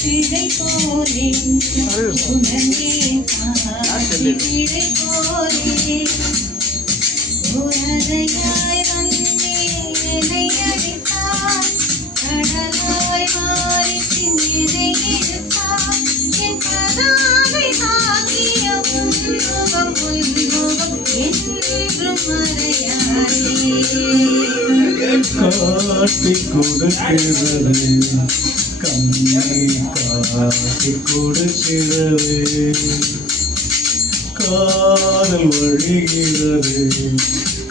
பிழை போலே உணர்ந்தே காட்சி பிழை போலே உரதையாய் வந்தே என்னை அடித்தார் கடலாய் மாறி என்னை இழுத்தார் என் கதாவை தாங்கிய உன்முகம் என்றும் மறையாதே காட்டி கொடுக்கிறது கண்ணை காட்டி கொடுக்கிறது காதல் வழிகிறது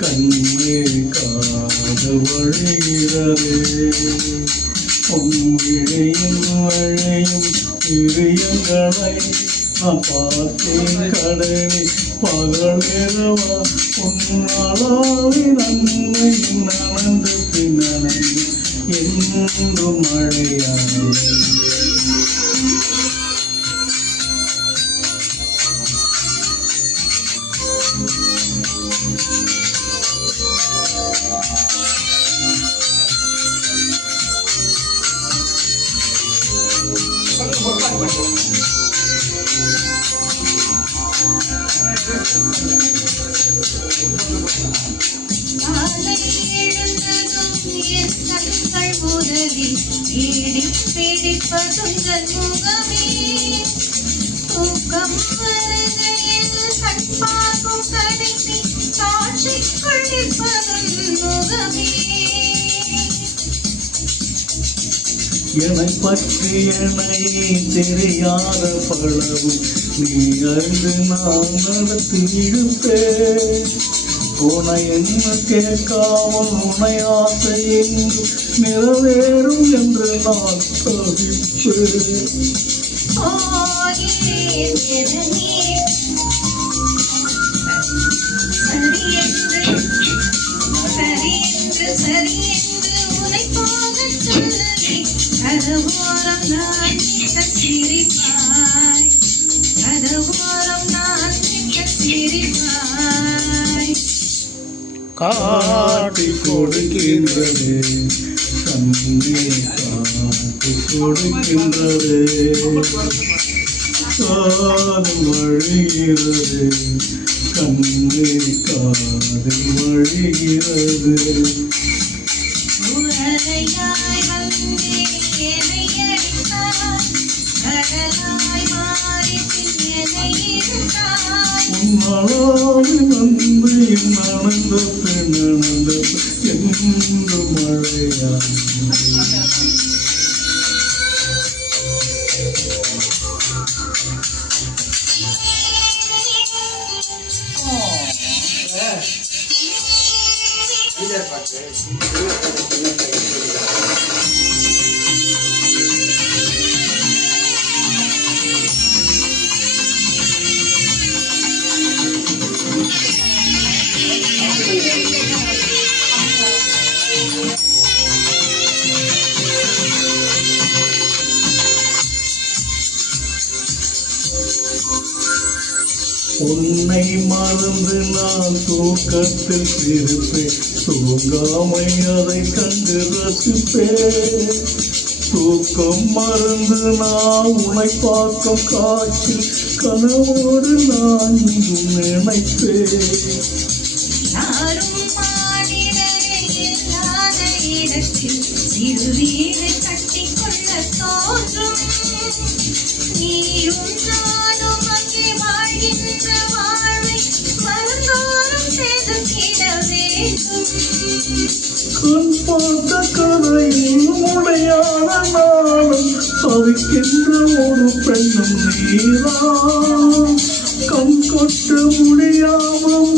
கண்ணே காதல் வழிகிறது உங்களிடையும் வழையும் பிரியங்களை நான் பார்த்தேன் கடலை பகலிரவா உன்னாளாவி நன்மையும் நனந்து பின்னனந்து என்றும் மழையாய் காலை எழுந்ததும் என் கண்கள் முதலில் தேடி பிடிப்பதுங்கள் முகமே தூக்கம் வருகையில் கண் பார்க்கும் கடைசி காட்சிக்குள் நிற்பதும் முகமே என்னை பற்றி என்னை தெரியாத பழவும் நீ அறிந்து நான் நடத்தியிருப்பேன் உனை என்ன கேட்காமல் உனை ஆசை எங்கும் நிறைவேறும் என்று நான் தவிப்பேன் சரியென்று உனை போக சொல்லி கதவோரம் நான் நிற்க சிரிப்பாய் கதவோரம் நான் நிற்க சிரிப்பாய் காட்டி கொடுக்கின்றது கண்ணே காட்டி கொடுக்கின்றது காதல் வழிகிறது கண்ணே காதல் வழிகிறது உரலையாய் வந்தே என்னை அடித்தாய் கடலாய் மாறி என்னை இழுத்தாய் உன்னாளாவி நன்மையும் நனந்த பெண்ணனந்த என்று மழையாய் உன்னை மறந்து நான் தூக்கத்தில் இருப்பேன் தூங்காமை அதை கண்டு ரசிப்பேன் தூக்கம் மறந்து நான் உன்னை பார்க்கும் காட்சி கனவோடு நான் நினைப்பேன் யாரும் மானிடரே இல்லாத இடத்தில் சிறு வீடு கட்டிக்கொள்ள தோன்றும் நீயும் நானும் அங்கே வாழ்கின்ற வாழ்வை மறந்தோறும் செதுக்கிட வேண்டும் கண் பார்த்த கதையில் முளையான நாளும் தவிக்கின்ற ஒரு பெண்ணும் நீதான் கண் கொட்ட முடியாமல்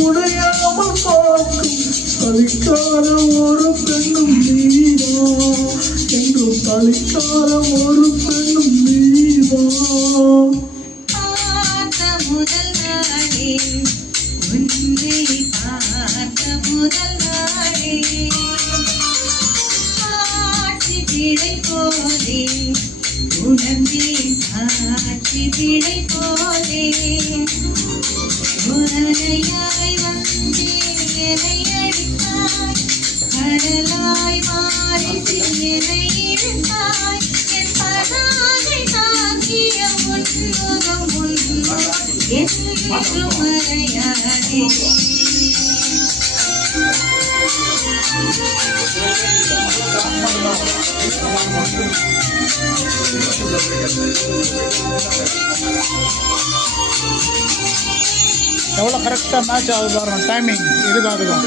பார்க்கும் தவிக்காத ஒரு பெண்ணும் நீதான் என்று தவிக்காத ஒரு பெண்ணும் நீதான் பார்த்த முதல் நாளே உன்னை பார்த்த முதல் நாளே காட்சி பிழை போலே உணர்ந்தேன் காட்சி பிழை போலே உரலையாய் வந்தே என்னை அடித்தாய் கடலாய் மாறி என்னை இழுத்தாய் என் பதாகை என்றும் மறையாதே. எவ்வளோ கரெக்டாக மேட்ச் ஆகுது பாருங்க டைமிங் இதுதான் அதுதான்